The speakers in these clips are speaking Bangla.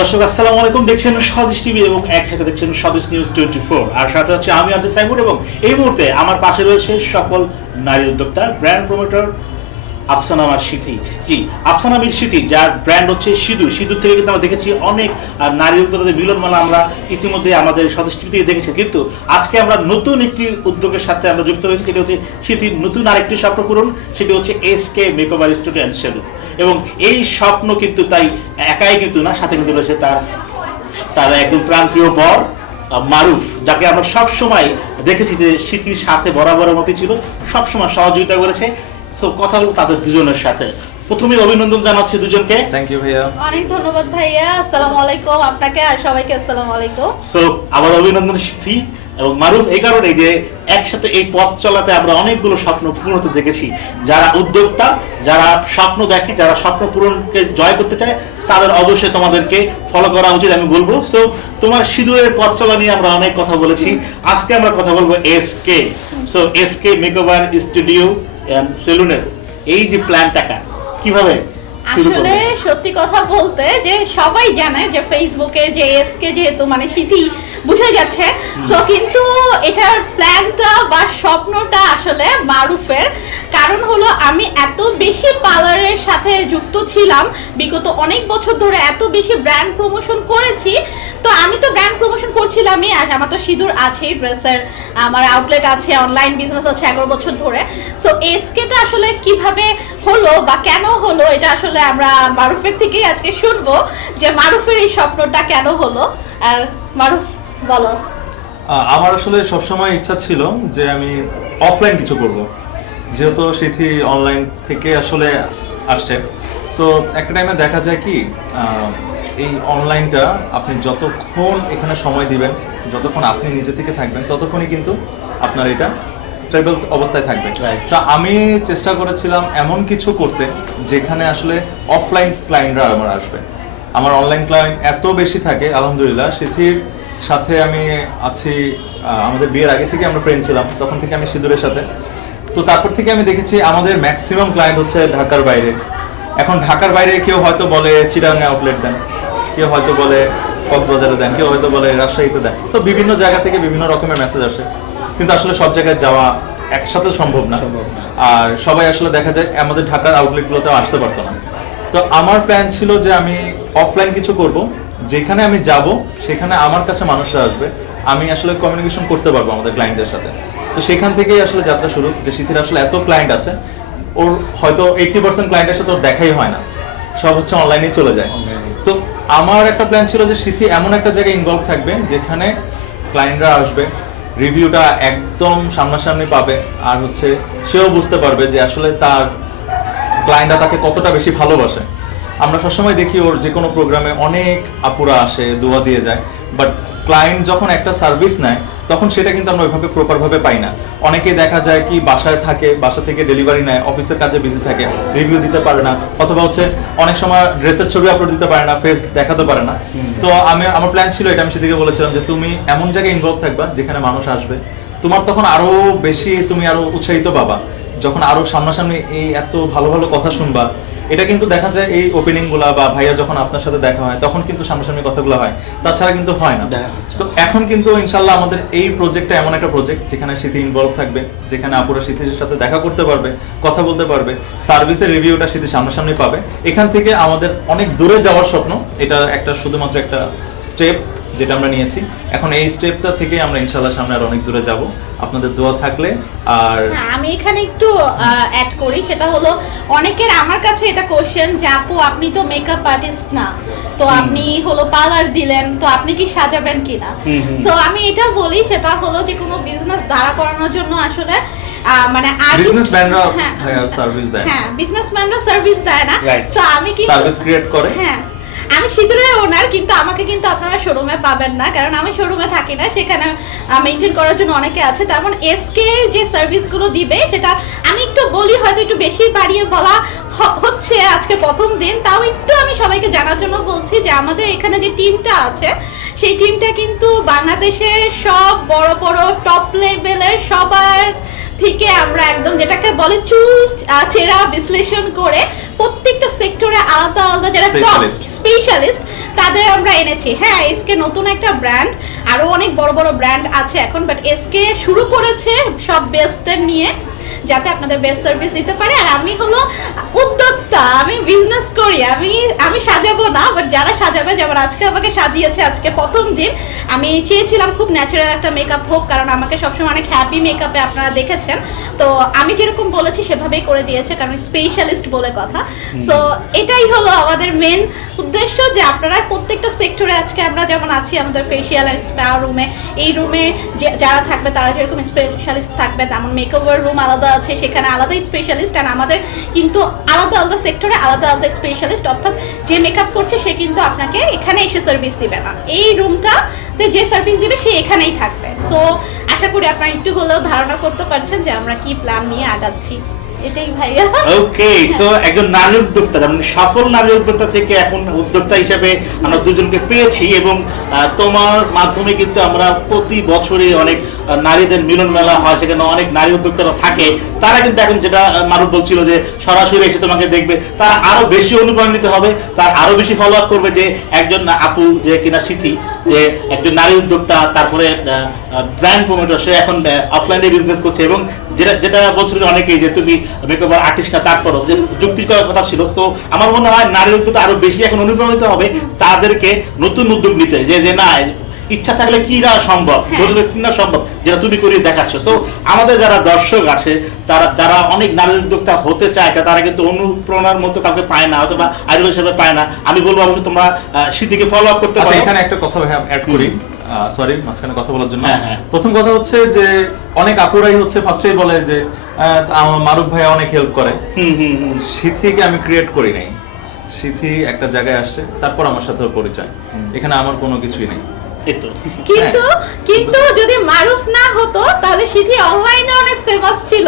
দর্শক, আসসালামু আলাইকুম। দেখছেন স্বদেশ টিভি এবং একসাথে দেখছেন স্বদেশ নিউজ টোয়েন্টি ফোর। আর সাথে হচ্ছে আমি আব্দুল সাইমুর এবং এই মুহূর্তে আমার পাশে রয়েছে সকল নারী উদ্যোক্তা ব্র্যান্ড প্রমোটার আফসানা আমার স্মৃতি জি, আফসানা মির স্মৃতি যার ব্র্যান্ড হচ্ছে সিঁদুর। সিঁদুর থেকে কিন্তু আমরা দেখেছি অনেক নারী উদ্যোক্তাদের মিলনমালা আমরা ইতিমধ্যে আমাদের স্বদেশ টিভি থেকে দেখেছি। কিন্তু আজকে আমরা নতুন একটি উদ্যোগের সাথে আমরা যুক্ত হয়েছি সেটি হচ্ছে স্মৃতির নতুন আরেকটি স্বপ্ন পূরণ, সেটি হচ্ছে S K makeover studio and salon. এবং এই স্বপ্ন কিন্তু তাই একাই কিন্তু না সাথে কিন্তু রয়েছে তার তার একদম প্রাণপ্রিয় বর মারুফ যাকে আমরা সব সময় দেখেছি যে স্মৃতির সাথে বরাবরের মতো ছিল সব সময় সহযোগিতা করেছে। সো কথা বলব তাদের দুজনের সাথে। প্রথমে অভিনন্দন জানাচ্ছি দুজনকে। থ্যাংক ইউ ভাইয়া। অনেক ধন্যবাদ ভাইয়া। আসসালামু আলাইকুম আপনাকে আর সবাইকে আসসালামু আলাইকুম। সো আবার অভিনন্দন স্মৃতি। এবং মারুফ এই কারণে যে একসাথে এই পথ চলাতে আমরা অনেকগুলো স্বপ্ন পূরণ হতে দেখেছি। যারা উদ্যোক্তা, যারা স্বপ্ন দেখে, যারা স্বপ্ন পূরণকে জয় করতে চায়, তাদের অবশ্যই তোমাদেরকে ফলো করা উচিত, আমি বলব। সো তোমার সিঁদুরের পথ চলা নিয়ে আমরা অনেক কথা বলেছি। আজকে আমরা কথা বলব S K so S K makeover studio and সেলুনের এই যে প্ল্যানটাকা কীভাবে শুরু আসলে সত্যি কথা বলতে যে সবাই জানে যে ফেসবুকে যে এসকে যেহেতু মানে স্মৃতি বুঝে যাচ্ছে। সো কিন্তু এটার প্ল্যানটা বা স্বপ্নটা আসলে মারুফের। কারণ হলো, আমি এত বেশি পার্লারের সাথে যুক্ত ছিলাম। বিগত অনেক বছর ধরে এত বেশি ব্র্যান্ড প্রমোশন করেছি। তো আমি তো ব্র্যান্ড প্রমোশন করছিলামই, আর আমার তো সিঁদুর আছেই ড্রেসের আমার আউটলেট আছে অনলাইন বিজনেস আছে এগারো বছর ধরে। সো এসকেটা আসলে কীভাবে হলো বা কেন হলো, এটা আসলে আমরা মারুফের থেকেই আজকে শুনব যে মারুফের এই স্বপ্নটা কেন হলো। আর মারুফ বলো। আমার আসলে সবসময় ইচ্ছা ছিল যে আমি অফলাইন কিছু করব। যেহেতু সিথি অনলাইন থেকে আসলে আসছে। সো একটা টাইমে দেখা যায় কি এই অনলাইনটা আপনি যতক্ষণ এখানে সময় দিবেন যতক্ষণ আপনি নিজে থেকে থাকবেন ততক্ষণই কিন্তু আপনার এটা স্টেবল অবস্থায় থাকবে. তা আমি চেষ্টা করেছিলাম এমন কিছু করতে যেখানে আসলে অফলাইন ক্লায়েন্টরা আমার আসবে। আমার অনলাইন ক্লায়েন্ট এত বেশি থাকে আলহামদুলিল্লাহ সিথির সাথে আমি আছি আমাদের বিয়ের আগে থেকে আমরা ফ্রেন্ড ছিলাম তখন থেকে আমি সিঁদুরের সাথে। তো তারপর থেকে আমি দেখেছি আমাদের ম্যাক্সিমাম ক্লায়েন্ট হচ্ছে ঢাকার বাইরে। এখন ঢাকার বাইরে কেউ হয়তো বলে চিরাঙ্গে আউটলেট দেন কেউ হয়তো বলে কক্সবাজারে দেন কেউ হয়তো বলে রাজশাহীতে দেন। তো বিভিন্ন জায়গা থেকে বিভিন্ন রকমের মেসেজ আসে। কিন্তু আসলে সব জায়গায় যাওয়া একসাথে সম্ভব না। আর সবাই আসলে দেখা যায় আমাদের ঢাকার আউটলেটগুলোতেও আসতে পারতো না। তো আমার প্ল্যান ছিল যে আমি অফলাইন কিছু করব যেখানে আমি যাব সেখানে আমার কাছে মানুষরা আসবে। আমি আসলে কমিউনিকেশন করতে পারব আমাদের ক্লায়েন্টদের সাথে। তো সেখান থেকেই আসলে যাত্রা শুরু। যে শীতের আসলে এত ক্লায়েন্ট আছে ওর হয়তো এইটটি পার্সেন্ট ক্লায়েন্টের সাথে ওর দেখাই হয় না। সব হচ্ছে অনলাইনেই চলে যায়। তো আমার একটা প্ল্যান ছিল যে সিথি এমন একটা জায়গায় ইনভলভ থাকবে যেখানে ক্লায়েন্টরা আসবে রিভিউটা একদম সামনাসামনি পাবে আর হচ্ছে সেও বুঝতে পারবে যে আসলে তার ক্লায়েন্টরা তাকে কতটা বেশি ভালোবাসে। আমরা সবসময় দেখি ওর যে কোনো প্রোগ্রামে অনেক আপুরা আসে দোয়া দিয়ে যায়। বাট ক্লায়েন্ট যখন একটা সার্ভিস নেয় তখন সেটা কিন্তু আমরা ওইভাবে প্রপারভাবে পাই না। অনেকে দেখা যায় কি বাসায় থাকে বাসা থেকে ডেলিভারি নেয় অফিসের কাজে বিজি থাকে রিভিউ দিতে পারে না। অথবা হচ্ছে অনেক সময় ড্রেসের ছবি আপলোড দিতে পারে না ফেস দেখাতে পারে না। তো আমি আমার প্ল্যান ছিল এটা আমি সেদিকে বলেছিলাম যে তুমি এমন জায়গায় ইনভলভ থাকবা যেখানে মানুষ আসবে। তোমার তখন আরও বেশি তুমি আরও উৎসাহিত পাবা। যখন আরও সামনাসামনি এই এত ভালো ভালো কথা শুনবা এটা কিন্তু দেখা যায় এই ওপেনিংগুলা বা ভাইয়া যখন আপনার সাথে দেখা হয় তখন কিন্তু সামনাসামনি কথাগুলো হয়। তাছাড়া কিন্তু হয় না। দেখা তো এখন কিন্তু ইনশাল্লাহ আমাদের এই প্রজেক্টটা এমন একটা প্রজেক্ট যেখানে স্মৃতি ইনভলভ থাকবে যেখানে আপুরা স্মৃতির সাথে দেখা করতে পারবে কথা বলতে পারবে সার্ভিসের রিভিউটা স্মৃতি সামনাসামনি পাবে। এখান থেকে আমাদের অনেক দূরে যাওয়ার স্বপ্ন এটা একটা শুধুমাত্র একটা স্টেপ যেটা আমরা নিয়েছি। এখন এই স্টেপটা থেকে আমরা ইনশাল্লাহ সামনে আর অনেক দূরে যাব। আপনাদের দোয়া থাকলে আর হ্যাঁ, আমি এখানে একটু অ্যাড করি। সেটা হলো অনেকের আমার কাছে এটা কোশ্চেন যে আপু আপনি তো মেকআপ আর্টিস্ট না। তো আপনি হলো পার্লার দিলেন। তো আপনি কি সাজাবেন কিনা। তো আমি এটা বলি সেটা হলো যে কোনো বিজনেস দাঁড়া করানোর জন্য আসলে মানে artist- বিজনেসম্যানরা হ্যাঁ, সার্ভিস দেয়। হ্যাঁ বিজনেসম্যানরা সার্ভিস দেয় না. সো আমি কি সার্ভিস ক্রিয়েট করে। হ্যাঁ। আমি সিঁদুরের ওনার কিন্তু আমাকে কিন্তু আপনারা শোরুমে পাবেন না, কারণ আমি শোরুমে থাকি না, সেখানে মেনটেন করার জন্য অনেকে আছে। তেমন এসকে যে সার্ভিসগুলো দিবে, সেটা আমি একটু বলি, হয়তো একটু বেশি বাড়িয়ে বলা হচ্ছে আজকে প্রথম দিন, তাও একটু আমি সবাইকে জানার জন্য বলছি যে আমাদের এখানে যে টিমটা আছে, সেই টিমটা কিন্তু বাংলাদেশের সব বড় বড় টপ লেভেলের সবার থেকে আমরা একদম যেটাকে বলে চুল চেরা বিশ্লেষণ করে প্রত্যেকটা সেক্টরে আলাদা আলাদা যারা টপ স্পেশালিস্ট তাদের আমরা এনেছি। হ্যাঁ এসকে নতুন একটা ব্র্যান্ড আরও অনেক বড় বড় ব্র্যান্ড আছে এখন বাট এসকে শুরু করেছে সব বেস্টদের নিয়ে। যাতে আপনাদের বেস্ট সার্ভিস দিতে পারে। আর আমি হলো উদ্যোক্তা আমি বিজনেস করি আমি আমি সাজাবো না বাট যারা সাজাবে যেমন আজকে আমাকে সাজিয়েছে আজকে প্রথম দিন আমি চেয়েছিলাম খুব ন্যাচারাল একটা মেকআপ হোক কারণ আমাকে সবসময় অনেক হ্যাপি মেকআপে আপনারা দেখেছেন। তো আমি যেরকম বলেছি সেভাবেই করে দিয়েছে কারণ স্পেশালিস্ট বলে কথা। সো এটাই হলো আমাদের মেন উদ্দেশ্য যে আপনারা প্রত্যেকটা সেক্টরে আজকে আমরা যেমন আছি আমাদের ফেসিয়াল অ্যান্ড স্পা রুমে এই রুমে যারা থাকবে তারা যেরকম স্পেশালিস্ট থাকবে তেমন মেকওভার রুম আলাদা আছে, সেখানে আলাদা স্পেশালিস্ট আর আমাদের কিন্তু আলাদা আলাদা সেক্টরে আলাদা আলাদা স্পেশালিস্ট অর্থাৎ যে মেকআপ করছে সে কিন্তু আপনাকে এখানে এসে সার্ভিস দিবে না। এই রুমটা যে সার্ভিস দিবে সে এখানেই থাকবে। সো আশা করি আপনারা একটু হলেও ধারণা করতে পারছেন যে আমরা কি প্ল্যান নিয়ে আগাচ্ছি। এটাই ভাইয়া। ওকে সো একজন নারী উদ্যোক্তা যেমন সফল নারী উদ্যোক্তা থেকে এখন উদ্যোক্তা হিসেবে আমরা দুজনকে পেয়েছি এবং তোমার মাধ্যমে কিন্তু আমরা প্রতি বছরে অনেক নারীদের মিলন মেলা হয়, সেখানে অনেক নারী উদ্যোক্তারা থাকে। তারা কিন্তু এখন যেটা বলছিল যে সরাসরি এসে তোমাকে দেখবে, তারা আরও বেশি অনুপ্রাণিত হবে, তার আরও বেশি ফলো আপ করবে যে একজন আপু যে কিনা যে একজন নারী উদ্যোক্তা, তারপরে ব্র্যান্ড প্রমোটার সে এখন অফলাইনে বিজনেস করছে এবং যেটা যেটা বলছিল অনেকেই যে তুমি মেকওভার আর্টিস্ট না তারপরও যে যুক্তি করার কথা ছিল। তো আমার মনে হয় নারী উদ্যোক্তা আরও বেশি এখন অনুপ্রাণিত হবে তাদেরকে নতুন উদ্যোগ নিতে যে যে না ইচ্ছা থাকলে কি না সম্ভব? হ্যাঁ। ধরে কি না সম্ভব? যেটা তুমি করিয়ে দেখাচ্ছ। তো আমাদের যারা দর্শক আছে তারা যারা অনেক নারী উদ্যোক্তা হতে চায় তারা কিন্তু অনুপ্রেরণার মতো কাউকে পায় না অথবা আইডল হিসেবে পায় না। আমি বলব অবশ্যই তোমরা স্মৃতিকে ফলো আপ করতে আচ্ছা পারো। এখানে একটা কথা ভাই অ্যাড করি। সরি মাঝখানে কথা বলার জন্য। হ্যাঁ, হ্যাঁ। প্রথম কথা হচ্ছে যে অনেক আপুরাই হচ্ছে ফার্স্টেই বলে যে আমার মারুফ ভাই অনেক হেল্প করে। হুম হুম হুম। সিথিকে আমি ক্রিয়েট করি নাই। সিথি একটা জায়গায় আসছে তারপর আমার সাথে পরিচয়। এখানে আমার কোনো কিছুই নেই। কিন্তু কিন্তু যদি মারুফ না হতো তাহলে সিধি অনলাইনে অনেক ফেমাস ছিল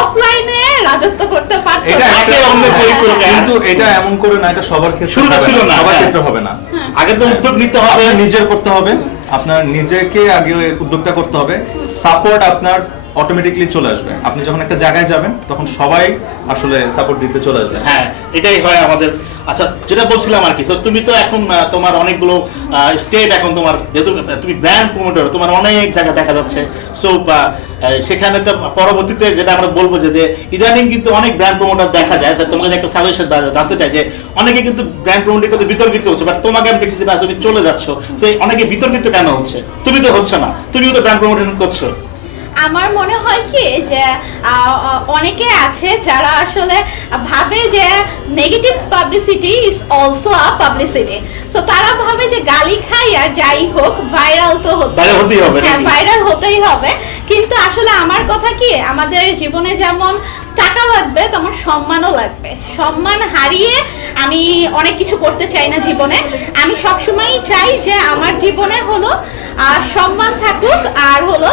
অফলাইনে রাজত্ব করতে পারত এটা না। একটা অন্য পরিপূরক, হ্যাঁ। কিন্তু এটা এমন করে না এটা সবার ক্ষেত্রে শুরু ছিল না, সবার হ্যাঁ। ক্ষেত্রে হবে না। আগে তো উদ্যোগ নিতে হবে নিজের করতে হবে। আপনার নিজেকে আগে উদ্যোক্তা করতে হবে। সাপোর্ট আপনার অটোমেটিকলি চলে আসবে। আপনি যখন একটা জায়গায় যাবেন, তখন সবাই আসলে সাপোর্ট দিতে চলে আসবে। হ্যাঁ এটাই হয় আমাদের। আচ্ছা যেটা বলছিলাম আর কি তুমি তো এখন তোমার অনেকগুলো স্টেপ এখন তোমার যেহেতু তুমি ব্র্যান্ড প্রমোটার তোমার অনেক জায়গা দেখা যাচ্ছে। সো সেখানে তো পরবর্তীতে যেটা আমরা বলব যে ইদানিং কিন্তু অনেক ব্র্যান্ড প্রমোটার দেখা যায় তোমাকে একটা সাজেশন জানতে চাই যে, অনেকে কিন্তু ব্র্যান্ড প্রমোটের করতে বিতর্কিত হচ্ছে বাট তোমাকে আমি দেখছি যে তুমি চলে যাচ্ছ। সো অনেকে বিতর্কিত কেন হচ্ছে? তুমি তো হচ্ছে না, তুমিও তো ব্র্যান্ড প্রমোশন করছ। আমার মনে হয় কি যে অনেকে আছে যারা আসলে ভাবে যে negative publicity is also a publicity so তারা ভাবে যে গালি খাই আর যাই হোক ভাইরাল তো হতে হতেই হবে, হ্যাঁ ভাইরাল হতেই হবে। কিন্তু আসলে আমার কথা কি আমাদের জীবনে যেমন টাকা লাগবে তেমন সম্মানও লাগবে। সম্মান হারিয়ে আমি অনেক কিছু করতে চাই না জীবনে। আমি সবসময়ই চাই যে আমার জীবনে হলো আহ, সম্মান থাকুক আর হলো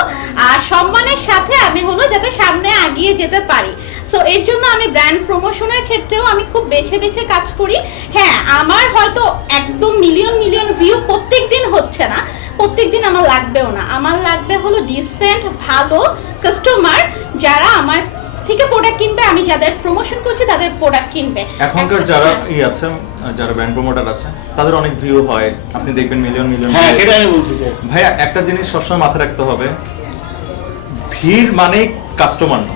আর সম্মানের সাথে আমি হলো যাতে সামনে আগিয়ে যেতে পারি। সো এর জন্য আমি ব্র্যান্ড প্রমোশনের ক্ষেত্রেও আমি খুব বেছে বেছে কাজ করি। হ্যাঁ আমার হয়তো একদম মিলিয়ন মিলিয়ন ভিউ প্রত্যেক দিন হচ্ছে না। প্রত্যেক দিন আমার লাগবেও না। আমার লাগবে হলো ডিসেন্ট ভালো কাস্টমার যারা আমার থেকে প্রোডাক্ট কিনবে আমি যাদের প্রমোশন করছি তাদের প্রোডাক্ট কিনবে। এখনকার যারা ই আছে যারা ব্র্যান্ড প্রমোটার আছে তাদের অনেক ভিউ হয়। আপনি দেখবেন মিলিয়ন মিলিয়ন হ্যাঁ সেটা আমি বলছি ভাইয়া একটা জিনিস সবসময় মাথায় রাখতে হবে ভিড় মানে কাস্টমার না।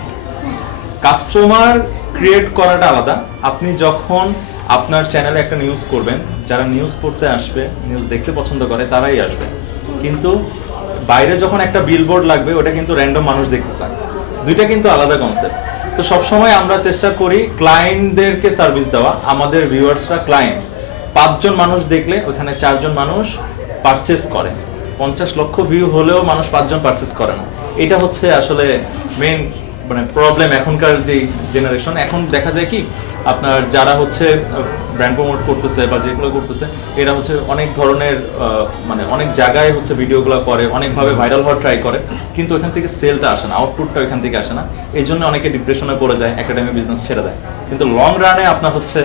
কাস্টমার ক্রিয়েট করাটা আলাদা। আপনি যখন আপনার চ্যানেলে একটা নিউজ করবেন যারা নিউজ পড়তে আসবে নিউজ দেখতে পছন্দ করে তারাই আসবে। কিন্তু বাইরে যখন একটা বিলবোর্ড লাগবে ওটা কিন্তু র্যান্ডম মানুষ দেখতে চায়। দুইটা কিন্তু আলাদা কনসেপ্ট তো সবসময় আমরা চেষ্টা করি ক্লায়েন্টদেরকে সার্ভিস দেওয়া, আমাদের ভিউয়ার্সরা ক্লায়েন্ট পাঁচজন মানুষ দেখলে ওখানে চারজন মানুষ পারচেস করে। পঞ্চাশ লক্ষ ভিউ হলেও মানুষ পাঁচজন পারচেস করে না। এটা হচ্ছে আসলে মেন মানে প্রবলেম এখনকার যে জেনারেশন এখন দেখা যায় কি, আপনার যারা হচ্ছে ব্র্যান্ড প্রমোট করতেছে বা যেগুলো করতেছে এরা হচ্ছে অনেক ধরনের মানে অনেক জায়গায় হচ্ছে ভিডিওগুলো করে অনেকভাবে ভাইরাল হওয়ার ট্রাই করে কিন্তু ওখান থেকে সেলটা আসে না আউটপুটটা ওখান থেকে আসে না। এই জন্য অনেকে ডিপ্রেশনে পড়ে যায় একাডেমি বিজনেস ছেড়ে দেয়। কিন্তু লং রানে আপনার হচ্ছে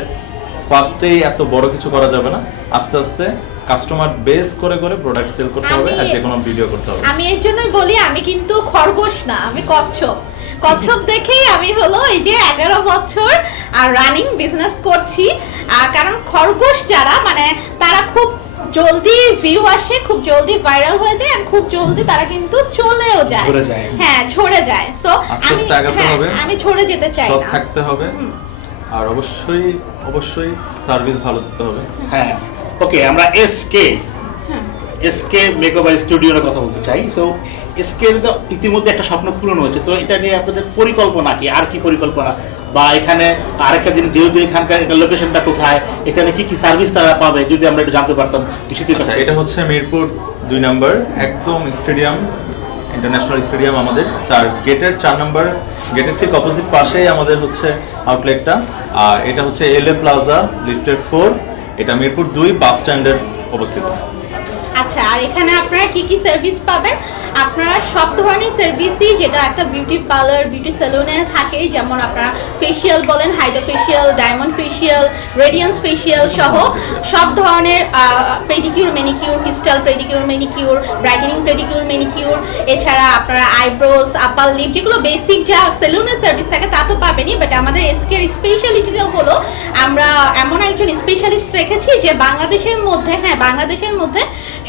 ফার্স্টেই এত বড় কিছু করা যাবে না। আস্তে আস্তে কাস্টমার বেস করে করে প্রোডাক্ট সেল করতে হবে আর যে কোনো ভিডিও করতে হবে। আমি এর জন্যই বলি আমি কিন্তু খরগোশ না আমি কচ্ছপ। কচ্ছপ দেখেই আমি হলো এই যে এগারো বছর আর রানিং বিজনেস করছি। কারণ খরগোশ যারা মানে তারা খুব জলদি ভিউ আসে খুব জলদি ভাইরাল হয়ে যায় আর খুব জলদি তারা কিন্তু চলেও যায়। হ্যাঁ ছড়ে যায়। সো আমি আস্তে আগাতে হ্যাঁ, হবে। আমি ছড়ে যেতে চাই না। থাকতে হবে। আর অবশ্যই অবশ্যই সার্ভিস ভালো দিতে হবে। হ্যাঁ। ওকে আমরা S K S K makeover স্টুডিওর কথা বলতে চাই। সো কে তো ইতিমধ্যে একটা স্বপ্ন পূরণ হয়েছে। তো এটা নিয়ে আপনাদের পরিকল্পনা কি? আর কি পরিকল্পনা? বা এখানে আরেকটা দিন যেহেতু এখানকার এটা লোকেশনটা কোথায় এখানে কি কি সার্ভিস তারা পাবে যদি আমরা এটা জানতে পারতাম। আচ্ছা এটা হচ্ছে মিরপুর দুই নম্বর একদম স্টেডিয়াম ইন্টারন্যাশনাল স্টেডিয়াম আমাদের। তার গেটের চার নম্বর গেটের ঠিক অপোজিট পাশেই আমাদের হচ্ছে আউটলেটটা আর এটা হচ্ছে এল এ প্লাজা লিফটের ফোর এটা মিরপুর দুই বাস স্ট্যান্ডের অবস্থিত। আচ্ছা আর এখানে আপনারা কি কি সার্ভিস পাবেন? আপনারা সব ধরনের সার্ভিসই যেটা একটা বিউটি পার্লার বিউটি সেলুনে থাকে যেমন আপনারা ফেসিয়াল বলেন hydro facial diamond facial radiance facial সহ সব ধরনের pedicure manicure crystal pedicure manicure brightening pedicure manicure এছাড়া আপনারা আইব্রোস আপার লিপ যেগুলো বেসিক যা সেলুনের সার্ভিস থাকে তা তো পাবেনই বাট আমাদের এসকের স্পেশালিটিটা হলো আমরা এমন একজন স্পেশালিস্ট রেখেছি যে বাংলাদেশের মধ্যে হ্যাঁ বাংলাদেশের মধ্যে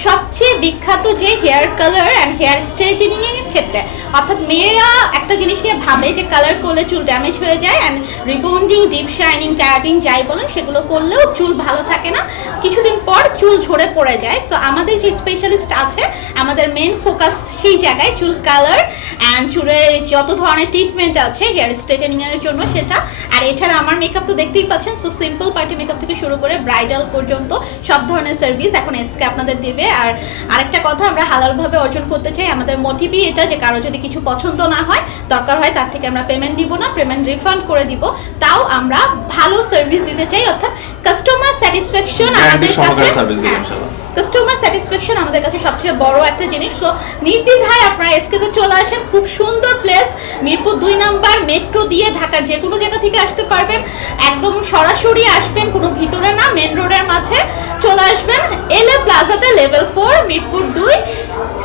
সবচেয়ে বিখ্যাত যে hair colour and hair straightening এর ক্ষেত্রে। অর্থাৎ মেয়েরা একটা জিনিস নিয়ে ভাবে যে কালার করলে চুল ড্যামেজ হয়ে যায় অ্যান্ড রিবন্ডিং ডিপ শাইনিং ক্যারাটিং যাই বলেন, সেগুলো করলেও চুল ভালো থাকে না। কিছুদিন পর চুল ঝরে পড়ে যায়। সো আমাদের যে স্পেশালিস্ট আছে, আমাদের মেন ফোকাস সেই জায়গায় চুল কালার অ্যান্ড চুলের যত ধরনের ট্রিটমেন্ট আছে হেয়ার স্ট্রেটেনিং এর জন্য সেটা। আর এছাড়া আমার মেকআপ তো দেখতেই পাচ্ছেন সো সিম্পল পার্টি মেকআপ থেকে শুরু করে ব্রাইডাল পর্যন্ত সব ধরনের সার্ভিস এখন এসকে আপনাদের দেবে। আর আরেকটা কথা আমরা হালালভাবে অর্জন করতে চাই আমাদের মোটিভই এটা যে কারও যদি কিছু পছন্দ না হয় দরকার হয় তার থেকে আমরা পেমেন্ট দিব না পেমেন্ট রিফান্ড করে দিব। তাও আমরা ভালো সার্ভিস দিতে চাই অর্থাৎ কাস্টমার স্যাটিসফ্যাকশন আমাদের কাছে কাস্টমার স্যাটিসফ্যাকশন আমাদের কাছে সবচেয়ে বড় একটা জিনিস। তো নির্দ্বিধায় আপনারা এসকেতে চলে আসেন। খুব সুন্দর প্লেস মিরপুর দুই নাম্বার মেট্রো দিয়ে ঢাকার যে কোনো জায়গা থেকে আসতে পারবেন। একদম সরাসরি আসবেন, কোনো ভিতরে না মেন রোডের মাঝে চলে আসবেন। এলে প্লাজাতে লেভেল ফোর মিরপুর দুই।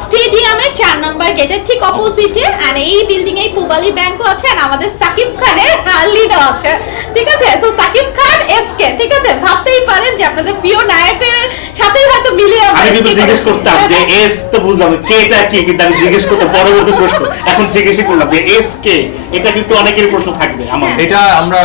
স্টেডিয়ামের চার নাম্বার গেটের ঠিক অপোজিটে আর এই বিল্ডিং এই পুবালি ব্যাংকও আছে। আর আমাদের সাকিব খানের হার্লিনও আছে। ঠিক আছে? তো সাকিব খান এসকে ঠিক আছে? ভাবতেই পারেন যে আপনাদের প্রিয় নায়কের সাথেই হয়তো মিলিয়ে আমি কিন্তু জিজ্ঞেস করতাম যে এস তো বুঝলাম কেটা কি কিন্তু আমি জিজ্ঞেস করতাম পরবর্তী প্রশ্ন। এখন জিজ্ঞেস করলাম যে এস কে এটা কিন্তু অনেকের প্রশ্ন থাকবে আমার। এটা আমরা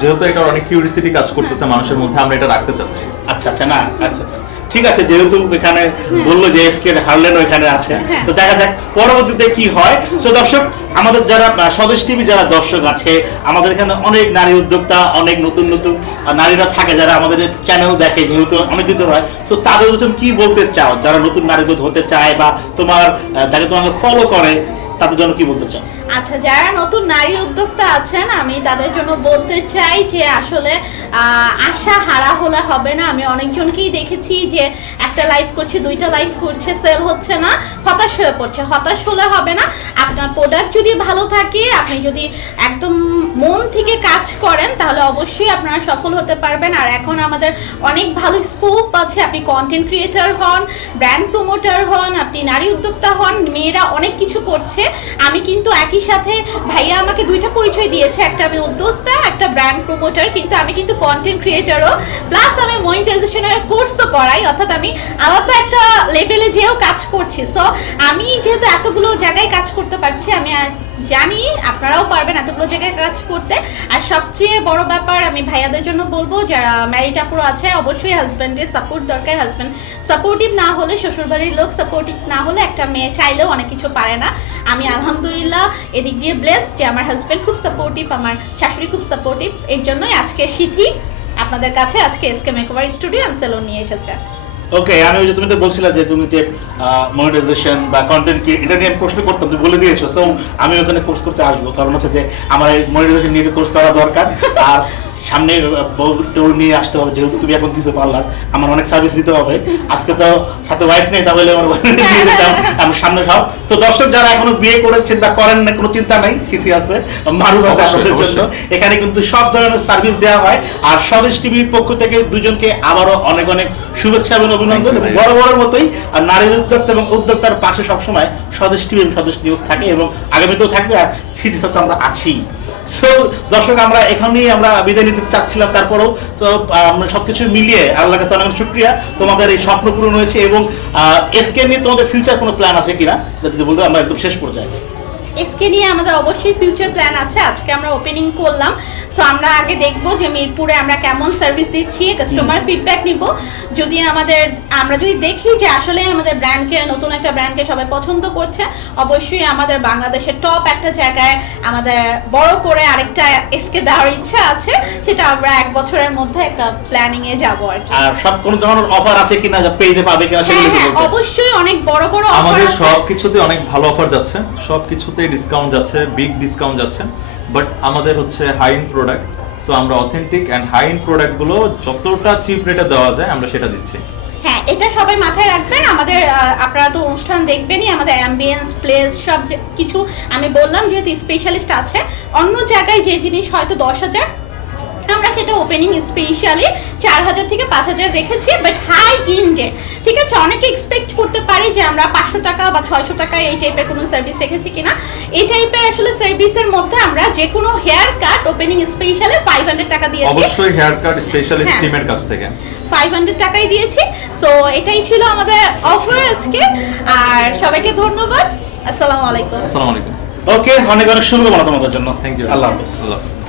যেহেতু এটা অনেক কিউরিসিটি কাজ করতেছে মানুষের মধ্যে আমরা এটা রাখতে চাচ্ছি। আচ্ছা আচ্ছা না আচ্ছা আচ্ছা। ঠিক আছে যেহেতু এখানে বলল যে এসকে হারলেনও এখানে আছে। তো দেখা যাক পরবর্তীতে কি হয়। সো দর্শক আমাদের যারা স্বদেশ টিভি যারা দর্শক আছে আমাদের এখানে অনেক নারী উদ্যোক্তা অনেক নতুন নতুন নারীরা থাকে যারা আমাদের চ্যানেল দেখে যেহেতু অনেক দিন ধরে হয়। সো তাদের তুমি কি বলতে চাও? যারা নতুন নারী হতে চায় বা তোমার তাকে তোমাকে ফলো করে তাদের জন্য কি বলতে চাও? আচ্ছা যারা নতুন নারী উদ্যোক্তা আছেন, আমি তাদের জন্য বলতে চাই যে আসলে আশা হারা হলে হবে না। আমি অনেকজনকেই দেখেছি যে একটা লাইভ করছে, দুইটা লাইভ করছে সেল হচ্ছে না, হতাশ হয়ে পড়ছে। হতাশ হলে হবে না। আপনার প্রোডাক্ট যদি ভালো থাকে, আপনি যদি একদম মন থেকে কাজ করেন, তাহলে অবশ্যই আপনারা সফল হতে পারবেন। আর এখন আমাদের অনেক ভালো স্কোপ আছে। আপনি কন্টেন্ট ক্রিয়েটার হন ব্র্যান্ড প্রমোটার হন, আপনি নারী উদ্যোক্তা হন, মেয়েরা অনেক কিছু করছে। আমি কিন্তু একই সাথে ভাইয়া আমাকে দুইটা পরিচয় দিয়েছে। একটা আমি উদ্যোক্তা, একটা ব্র্যান্ড প্রমোটার কিন্তু আমি কিন্তু কন্টেন্ট ক্রিয়েটারও প্লাস আমি মনিটাইজেশনের কোর্সও করাই। অর্থাৎ আমি আলাদা একটা লেভেলে যেও কাজ করছি। সো আমি যেহেতু এতগুলো জায়গায় কাজ করতে পারছি, আমি জানি, আপনারাও পারবেন এতগুলো জায়গায় কাজ করতে। আর সবচেয়ে বড় ব্যাপার আমি ভাইয়াদের জন্য বলব, যারা ম্যারিড আপুরো আছে, অবশ্যই হাজব্যান্ডের সাপোর্ট দরকার। হাজব্যান্ড সাপোর্টিভ না হলে, শ্বশুরবাড়ির লোক সাপোর্টিভ না হলে একটা মেয়ে চাইলেও অনেক কিছু পারে না। আমি আলহামদুলিল্লাহ এদিক দিয়ে ব্লেসড যে আমার হাজব্যান্ড খুব সাপোর্টিভ আমার শাশুড়ি খুব সাপোর্টিভ এর জন্যই আজকে সিথি আপনাদের কাছে, আজকে S K makeover studio and salon নিয়ে এসেছে। ওকে আমি ওই যে তুমি তো বলছিলা যে তুমি যে মনিটাইজেশন বা কন্টেন্ট এটা নিয়ে আমি প্রশ্ন করতাম, তুমি বলে দিয়েছ। সো আমি ওখানে কোর্স করতে আসব। কারণ হচ্ছে যে, আমার এই মনিটাইজেশন নিয়ে কোর্স করা দরকার। আর সামনে বউ টউ নিয়ে আসতে হবে যেহেতু তুমি এখন দিতে পারলার আমার অনেক সার্ভিস দিতে হবে। আজকে তো সাথে ওয়াইফ নেই তাহলে আমার দিতাম সামনে সব তো দর্শক যারা এখনও বিয়ে করেছেন বা করেন না কোনো চিন্তা নাই স্মৃতি আছে মারুফ আছে আপনাদের জন্য। এখানে কিন্তু সব ধরনের সার্ভিস দেওয়া হয়। আর স্বদেশ টিভির পক্ষ থেকে দুজনকে আবারও অনেক অনেক শুভেচ্ছা এবং অভিনন্দন। এবং বড় বড় মতোই আর নারী উদ্যোক্তা এবং উদ্যোক্তার পাশে সবসময় স্বদেশ টিভি এবং স্বদেশ নিউজ থাকে এবং আগামীতেও থাকবে। আর শীতিতে তো আমরা আছি। সো দর্শক, আমরা এখানেই আমরা বিদায় নিতে চাচ্ছিলাম, তারপরেও তো আমরা সবকিছু মিলিয়ে আল্লাহ কাছে অনেক শুক্রিয়া। তোমাদের এই স্বপ্ন পূরণ হয়েছে এবং এসকে নিয়ে তোমাদের ফিউচার কোনো প্ল্যান আছে কিনা? যদি বলতে আমরা একদম শেষ পর্যায়ে এসকে নিয়ে আমাদের অবশ্যই ফিউচার প্ল্যান আছে। আজকে আমরা ওপেনিং করলাম। সো আমরা আগে দেখব যে মিরপুরে আমরা কেমন সার্ভিস দিচ্ছি কাস্টমার ফিডব্যাক নিব। যদি আমাদের আমরা যদি দেখি যে আসলে আমাদের ব্র্যান্ডকে নতুন একটা ব্র্যান্ডকে সবাই পছন্দ করছে অবশ্যই আমাদের বাংলাদেশের টপ একটা জায়গায় আমাদের বড় করে আরেকটা এসকে দেওয়ার ইচ্ছা আছে। সেটা আমরা এক বছরের মধ্যে একটা প্ল্যানিং এ যাব আর কি। আর সব কোনো ধরনের অফার আছে কিনা যা পেইতে পাবে কিনা হ্যাঁ সেগুলো হ্যাঁ বলতে। অবশ্যই অনেক বড় বড় অফার আমাদের আছে। সব কিছুতে অনেক ভালো অফার যাচ্ছে। সব কিছুতে ডিসকাউন্ট যাচ্ছে বিগ ডিসকাউন্ট যাচ্ছে বাট আমাদের হচ্ছে হাই এন্ড প্রোডাক্ট সো আমরা অথেন্টিক অ্যান্ড হাই এন্ড প্রোডাক্টগুলো যতটা চিপ রেটে দেওয়া যায়, আমরা সেটা দিচ্ছি। হ্যাঁ এটা সবাই মাথায় রাখবেন। আমাদের আপনারা তো অনুষ্ঠান দেখবেনই, আমাদের অ্যাম্বিয়েন্স প্লেস সব কিছু। আমি বললাম, যেহেতু স্পেশালিস্ট আছে, অন্য জায়গায় যে জিনিস হয়তো দশ হাজার আমরা সেটা ওপেনিং স্পেশালি চার হাজার থেকে পাঁচ হাজার রেখেছি বাট হাই ইন্ডে ঠিক আছে? অনেকে এক্সপেক্ট করতে পারে যে আমরা পাঁচশো টাকা বা ছয়শো টাকা এই টাইপের কোনো সার্ভিস রেখেছি কিনা। এই টাইপের আসলে সার্ভিসের মধ্যে আমরা যে কোনো hair cut opening specially five hundred টাকা দিয়েছি। অবশ্যই হেয়ার কাট স্পেশালিস্ট। টিমের কাছ থেকে। ফাইভ হান্ড্রেড টাকাই দিয়েছি। সো এটাই ছিল আমাদের অফার আজকে। আর সবাইকে ধন্যবাদ। আসসালামু আলাইকুম। আসসালামু আলাইকুম। ওকে অনেক অনেক শুভকামনা তোমাদের জন্য। থ্যাংক ইউ আল্লাহ হাফিজ। আল্লাহ হাফিজ।